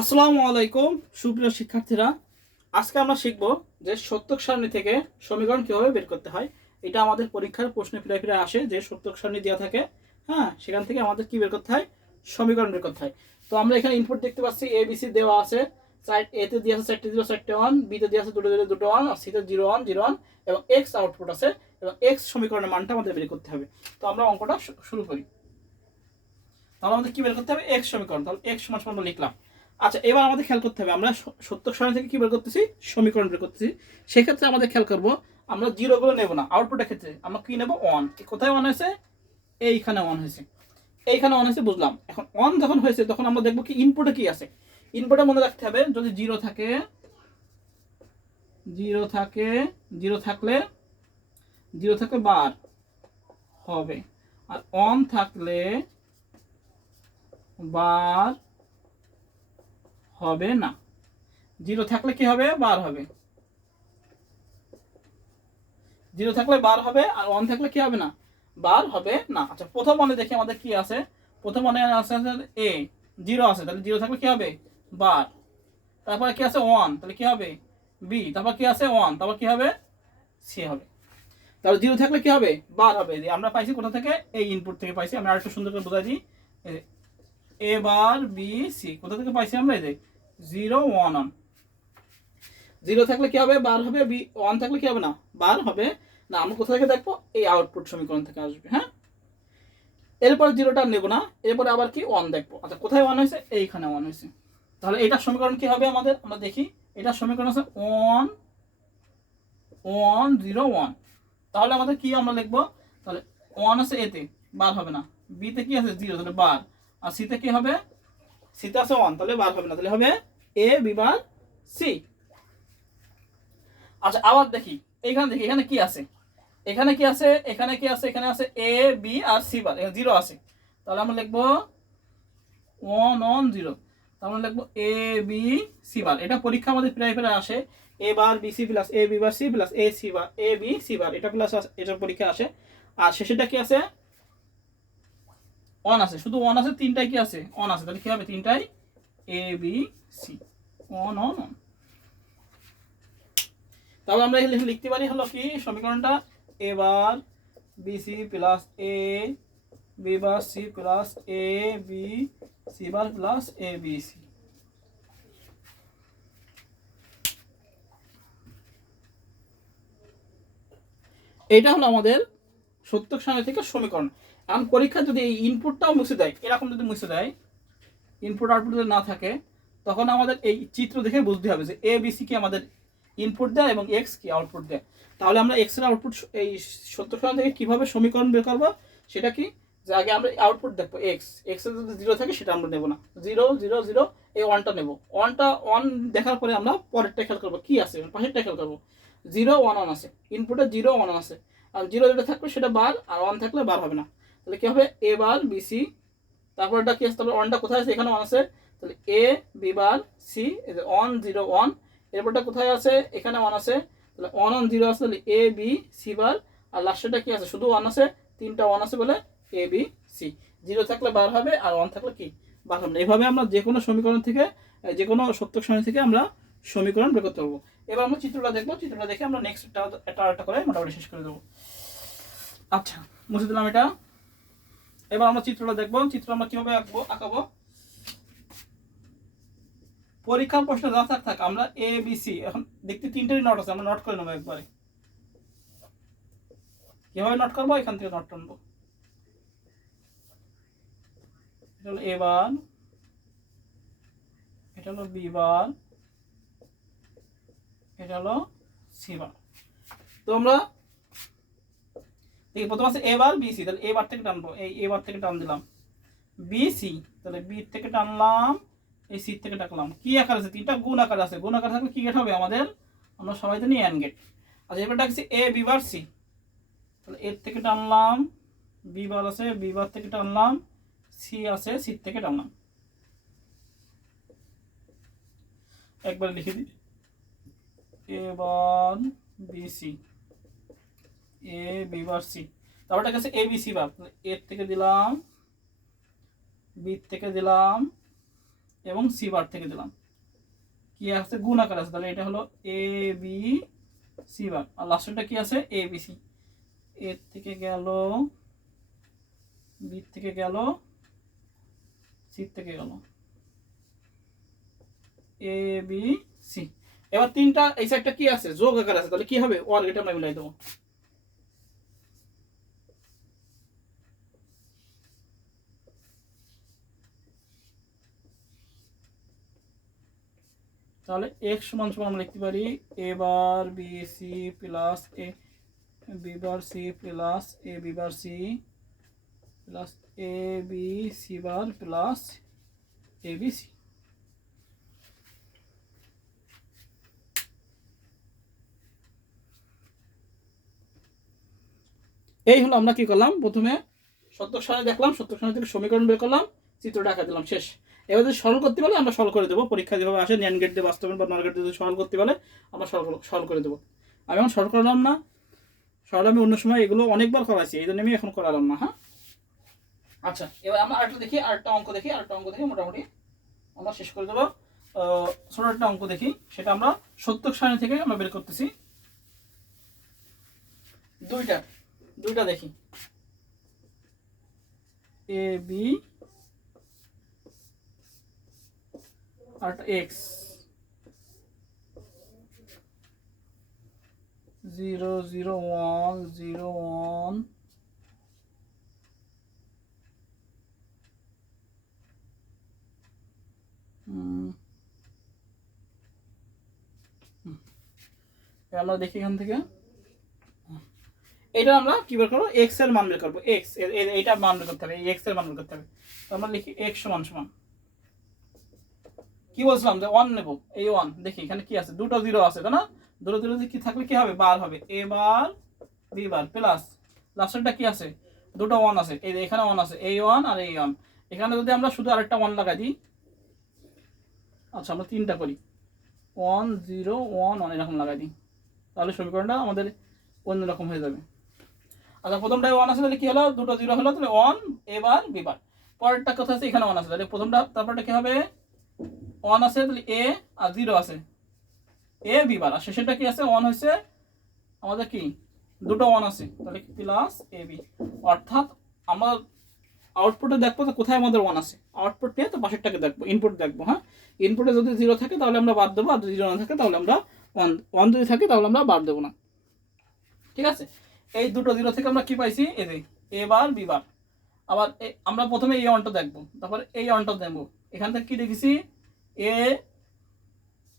আসসালামু আলাইকুম, সুপ্রিয় শিক্ষার্থীরা। আজকে আমরা শিখব যে সত্যক সারণী থেকে সমীকরণ কীভাবে বের করতে হয়। এটা আমাদের পরীক্ষার প্রশ্নে ফিরে ফিরে আসে যে সত্যক সারণী দেওয়া থাকে। হ্যাঁ সেখান থেকে আমাদের কি বের করতে হয়? সমীকরণ বের করতে হয়। তো আমরা এখানে ইনপুট দেখতে পাচ্ছি এ বি সি দেওয়া আছে। সাইড এ তে দিয়ে আছে চারটে জিরো, চারটে ওয়ান বি তে দিয়ে আছে দুটো জিরো, দুটো ওয়ান, আর সিতে জিরো, ওয়ান জিরো ওয়ান, এবং এক্স আউটপুট আছে। এবং এক্স সমীকরণের মানটা আমাদের বের করতে হবে। তো আমরা অঙ্কটা শুরু করি। তাহলে আমাদের কি বের করতে হবে? এক্স সমীকরণ। তাহলে এক্স সমান সমান লিখলাম। আচ্ছা এবার আমাদের খেয়াল করতে হবে। আমরা স- সত্যক সারণী থেকে কি বের করতেছি? সমীকরণ বের করতেছি। সেক্ষেত্রে আমাদের খেয়াল করব, আমরা জিরোগুলো নেব না। আউটপুটের ক্ষেত্রে আমরা কি নেব? ওয়ান কোথায় ওয়ান হয়েছে? এইখানে ওয়ান হয়েছে। এইখানে ওয়ান হয়েছে, বুঝলাম। এখন ওয়ান যখন হয়েছে, তখন আমরা দেখব কি ইনপুটে কি আছে। ইনপুটে মনে রাখতে হবে, যদি জিরো থাকে জিরো থাকে জিরো থাকলে জিরো থাকলে বার হবে। আর অন থাকলে বার হবে না। জিরো থাকলে কি হবে? বার হবে। জিরো থাকলে বার হবে আর ওয়ান থাকলে কি হবে না? বার হবে না। আচ্ছা প্রথম মানে দেখি আমাদের কি আছে। প্রথম মানে আছে এ জিরো আছে। তাহলে জিরো থাকলে কি হবে? বার। তারপরে কি আছে? ওয়ান তাহলে কি হবে? বি তারপর কি আছে? ওয়ান তারপর কি হবে? সি হবে। তাহলে জিরো থাকলে কি হবে? বার হবে। আমরা পাইছি কোথা থেকে? এই ইনপুট থেকে পাইছি। আমি আরেকটু সুন্দর করে বোঝাই দিই। এই যে এ বার বি সি কোথা থেকে পাইছি আমরা এই জিরো ওয়ান ওয়ান জিরো থাকলে কি হবে? বার হবে বি ওয়ান থাকলে কি হবে না? বার হবে। না, আমরা কোথা থেকে দেখব? এই আউটপুট সমীকরণ থেকে আসবে হ্যাঁ? এরপর জিরোটা নেব না। এরপরে আবার কি? ওয়ান দেখব। আচ্ছা কোথায় ওয়ান হয়েছে? এইখানে ওয়ান হয়েছে। তাহলে এটার সমীকরণ কি হবে আমাদের? আমরা দেখি। এটার সমীকরণ আছে ওয়ান ওয়ান জিরো ওয়ান তাহলে আমাদের কি আমরা লিখব? তাহলে ওয়ান আছে এতে বার হবে না। বিতে কি আছে? জিরো তাহলে বার। আর সিতে কি হবে? সিতে আছে ওয়ান তাহলে বার হবে না, তাহলে হবে এ বি বার সি আচ্ছা আবার দেখি এখানে দেখি, এখানে কি আছে? এখানে কি আছে? এখানে কি আছে? এখানে আছে এ বি আর সি বার এখানে জিরো আছে। তাহলে আমরা লিখব ওয়ান ওয়ান জিরো তাহলে লিখব এ বি সি বার এটা পরীক্ষা আমাদের প্রায় প্রায় আসে। A bar B C plus A B bar C plus A C bar A B C bar এটা প্লাস এটার পরীক্ষা আসে। আর শেষেটা কি আছে? অন আছে, শুধু অন আছে, তিনটাই কি আছে? অন আছে, তাহলে কি হবে? তিনটাই A B C on on on তাহলে আমরা লিখতে পারি হলো কি, সমীকরণটা A bar B C plus A B bar C plus A B C bar plus A B C এটা হলো আমাদের সত্যক সারণী থেকে সমীকরণ। এখন পরীক্ষা যদি এই ইনপুটটাও মুছে দেয়, এরকম যদি মুছে দেয় ইনপুট আউটপুট যদি না থাকে, তখন আমাদের এই চিত্র দেখে বুঝতে হবে যে এ বি সি কি আমাদের ইনপুট দেয় এবং এক্স কি আউটপুট দেয়। তাহলে আমরা এক্সের আউটপুট এই সত্য সারণ থেকে কীভাবে সমীকরণ বের করব? সেটা কি? যে আগে আমরা আউটপুট দেখব এক্স এক্সের যদি জিরো থাকে, সেটা আমরা নেব না। জিরো জিরো জিরো এই ওয়ানটা নেব। ওয়ানটা ওয়ান দেখার পরে আমরা পরেরটা খেয়াল করব। কি আছে? পাশেরটা খেয়াল করব। জিরো ওয়ান ওয়ান আছে। ইনপুটে জিরো ওয়ান ওয়ান আছে। আর জিরো যেটা থাকবে সেটা বার আর ওয়ান থাকলে বার হবে না। তাহলে কি হবে? এ বার বি সি তারপর এটা কি আছে? তারপর ওয়ানটা কোথায় আছে? এখানে ওয়ান আছে। তাহলে A B bar C one zero one এরপরটা কোথায় আছে? এখানে ওয়ান আছে। তাহলে ওয়ান ওয়ান জিরো আছে, তাহলে এ বি সি বার আর লাস্টেরটা কি আছে? শুধু ওয়ান আছে। তিনটা ওয়ান আছে বলে এ বি সি জিরো থাকলে বার হবে আর ওয়ান থাকলে কি? বার হবে না। এভাবে আমরা যে কোনো সমীকরণ থেকে যে কোনো সত্যক সারণী থেকে আমরা সমীকরণ বের করতে পারব এবার আমরা চিত্রটা দেখব। চিত্রটা দেখে আমরা নেক্সট একটা একটা করে মোটামুটি শেষ করে দেবো। আচ্ছা মুছে দিলাম এটা। এবার আমরা চিত্রটা দেখব। চিত্র আমরা কীভাবে আঁকবো, আঁকাবো? পরীক্ষার প্রশ্ন যা থাক। থাক আমরা এ বি সি এখন দেখতে তিনটেরই নোট আছে, আমরা নোট করে নেব একবারে। কীভাবে নোট করব? এখান থেকে নোট টানবো। এটা হলো এ বার এটা হলো বি বার এটা হলো সি বার তো আমরা দেখি, প্রথম আছে এ বার বি সি তাহলে এ বার থেকে টানবো। এই এ বার থেকে টান দিলাম। বি সি তাহলে বি থেকে টানলাম, এই সি থেকে টাকলাম কি আকার আছে? তিনটা গুণ আকার আছে। গুণ আকার থাকলে কি গেট হবে? আমাদের, আমরা সবাই জানি এন গেট আচ্ছা এবার ডাকছি এ বি বার সি তাহলে এর থেকে টানলাম বি বার আছে বি বার থেকে টানলাম সি আছে সি থেকে টানলাম। একবার লিখে দিই। A bar B C A B bar C তারপরটা কাছে এ বি সি বার এর থেকে দিলাম বি থেকে দিলাম, এবং সি বার থেকে দিলাম। কি আছে? গুণ আকার আছে। তাহলে এটা হলো এ বি সি বার আর লাস্টেরটা কি আছে? এ বি সি এর থেকে গেল বি থেকে গেল সি থেকে গেল। এ বি সি এবার তিনটা, এই সাইডটা কি আছে? যোগ আকার আছে, তাহলে কি হবে? ওয়ার এটা আমরা মিলাই দেবো। তাহলে x সমান সমান আমরা লিখতে পারি A bar B C plus A B bar C plus A B bar C plus A B C bar plus A B C এই হলো আমরা কি করলাম? প্রথমে সত্যক সালে দেখলাম সত্যক সালে থেকে সমীকরণ বের করলাম, চিত্রটা আঁকা দিলাম, শেষ। এবার যদি সরল করতে পারলে আমরা সরল করে দেবো। পরীক্ষা যেভাবে আসে ন্যান গেট দিয়ে বাস্তবায়ন বা নর গেট দিয়ে সরল করতে পারলে আমরা সরল সরল করে দেবো। আমি এখন সরল করলাম না। সরল আমি অন্য সময় এগুলো অনেকবার করাইছি, এই জন্য আমি এখন করালাম না হ্যাঁ? আচ্ছা এবার আমরা আরেকটা দেখি, আরেকটা অঙ্ক দেখি, আরেকটা অঙ্ক দেখি মোটামুটি আমরা শেষ করে দেবো। ছোট একটা অঙ্ক দেখি, সেটা আমরা সত্যক সারণী থেকে আমরা বের করতেছি। দুইটা। দুইটা দেখি। A B R X zero zero one zero one আমরা দেখি এখান থেকে। এটা আমরা কি বের করব? এক্সের মান বের করব। এক্স এইটা মান বের করতে হবে। এক্সের মান বের করতে হবে। তো আমরা লিখি এক্স সমান সমান। কি বলছিলাম? যে ওয়ান নেব। এই ওয়ান দেখি এখানে কি আছে? দুটো জিরো আছে, তাই না? দুটো জিরো কি থাকলে কি হবে? বার হবে। A bar B bar plus লাস্টেরটা কি আছে? দুটো ওয়ান আছে। এই এখানে ওয়ান আছে। এই ওয়ান আর এই ওয়ান এখানে যদি আমরা শুধু আরেকটা ওয়ান লাগাই দিই আচ্ছা আমরা তিনটা করি। ওয়ান জিরো ওয়ান ওয়ান এরকম লাগাই দিই। তাহলে সমীকরণটা আমাদের অন্যরকম হয়ে যাবে। আচ্ছা প্রথমটায় ওয়ান আছে তাহলে কি হলো? দুটো জিরো হলো, তাহলে ওয়ান এবার বিবার পরেরটা কথা আছে, এখানে ওয়ান আছে তাহলে প্রথমটা, তারপরটা কি হবে? ওয়ান আছে তাহলে এ আর জিরো আছে এ বিবার আর শেষেরটা কি আছে? ওয়ান হয়েছে আমাদের কি? দুটো ওয়ান আছে তাহলে প্লাস এ বি অর্থাৎ আমরা আউটপুটে দেখব তো কোথায় আমাদের ওয়ান আছে আউটপুট নিয়ে তো পাশেরটাকে দেখব ইনপুট দেখব হ্যাঁ? ইনপুটে যদি জিরো থাকে, তাহলে আমরা বাদ দেবো। আর যদি জিরো না থাকে, তাহলে আমরা ওয়ান ওয়ান যদি থাকে, তাহলে আমরা বাদ দেবো না। ঠিক আছে? এই দুটো জিরো থেকে আমরা কি পাইছি? এই যে এ বার বি বার। আবার আমরা প্রথমে এই অনটা দেখব। তারপর এই অনটা দেখব। এখান থেকে কি দেখেছি? A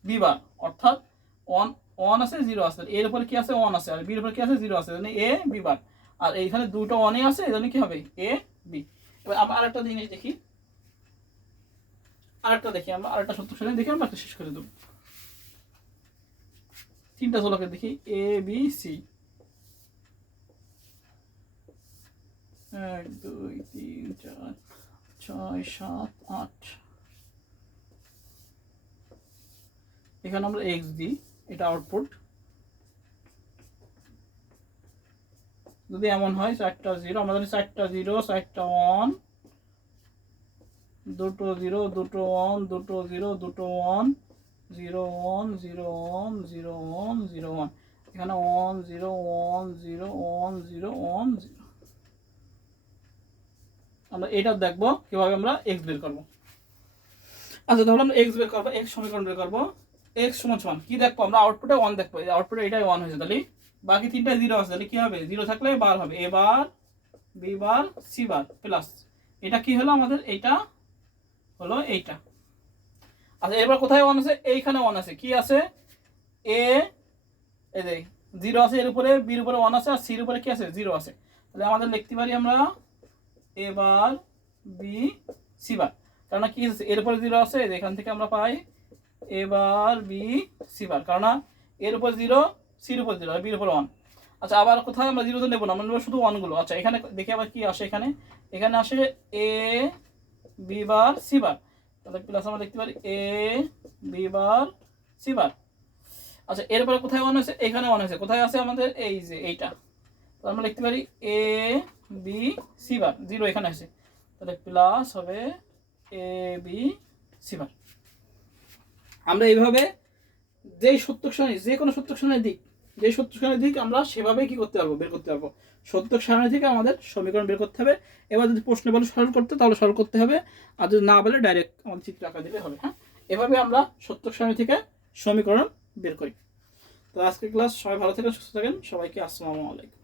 B bar. অর্থাৎ ওয়ান ওয়ান আছে জিরো আছে। এর উপরে কি আছে? ওয়ান আছে। আর বির উপরে কি আছে? জিরো আছে। এ বি বার। আর এইখানে দুটো ওয়ানই আছে এই জন্য কি হবে? এ বি এবার আমরা আরেকটা জিনিস দেখি। আরেকটা দেখি আমরা। আরেকটা সত্য সাথে দেখি আমরা শেষ করে দেবো। তিনটা ষোলোকে দেখি। এ বি সি এক, দুই, তিন, চার, ছয়, সাত, আট। এখানে আমরা এক্স দিই, এটা আউটপুট যদি এমন হয়, চারটা জিরো জানি চারটা জিরো চারটা ওয়ান দুটো জিরো দুটো ওয়ান দুটো জিরো দুটো one zero one zero one zero one zero one এখানে one zero one zero one zero one zero আমরা এটা দেখব, কীভাবে আমরা এক্স বের করব। আচ্ছা তাহলে আমরা এক্স বের করব এক্স সমীকরণ বের করব। এক্স সমান সমান, কি দেখব আমরা? আউটপুটে ওয়ান দেখব। আউটপুটে এটাই ওয়ান হয়েছে, তাহলে বাকি তিনটা জিরো আছে, তাহলে কি হবে? জিরো থাকলে বার হবে। A bar B bar C bar plus এটা কি হলো আমাদের? এইটা হলো এইটা। আচ্ছা এবার কোথায় ওয়ান আছে? এইখানে ওয়ান আছে। কি আছে? এ এই যে জিরো আছে এর উপরে বির উপরে ওয়ান আছে, আর সির উপরে কি আছে? জিরো আছে। তাহলে আমাদের লিখতে পারি আমরা এবার বি সি বার কারণ কি আছে এর উপরে জিরো আছে এখান থেকে আমরা পাই এবার বি সি বার কারণ এর উপর জিরো সির উপর জিরো বির উপর ওয়ান আচ্ছা আবার কোথায় আমরা জিরো তো নেব না? আমরা নেব শুধু ওয়ানগুলো আচ্ছা এখানে দেখি আবার কি আসে এখানে। এখানে আসে এ বি বার সি বার তাহলে প্লাস আমরা দেখতে পারি এ বি বার সি বার আচ্ছা এরপরে কোথায় ওয়ান হয়েছে? এখানে ওয়ান হয়েছে। কোথায় আছে আমাদের? এই যে, এইটা। আমরা লিখতে পারি A B C bar zero এখানে আছে তাহলে প্লাস হবে এ বি সীমার আমরা এইভাবে যেই সত্যক সারণী, যে কোনো সত্যক সারণীর দিক, যেই সত্যক সারণীর দিক আমরা সেভাবেই কি করতে পারব? বের করতে পারব। সত্যক সারণী থেকে আমাদের সমীকরণ বের করতে হবে। এবার যদি প্রশ্ন বলে সরল করতে, তাহলে সরল করতে হবে। আর যদি না বলে ডাইরেক্ট আমাদের চিত্র আঁকা দিলে হবে হ্যাঁ? এভাবে আমরা সত্যক সারণী থেকে সমীকরণ বের করি। তো আজকের ক্লাস সবাই ভালো থাকেন, সুস্থ থাকেন। সবাইকে আসসালামু আলাইকুম।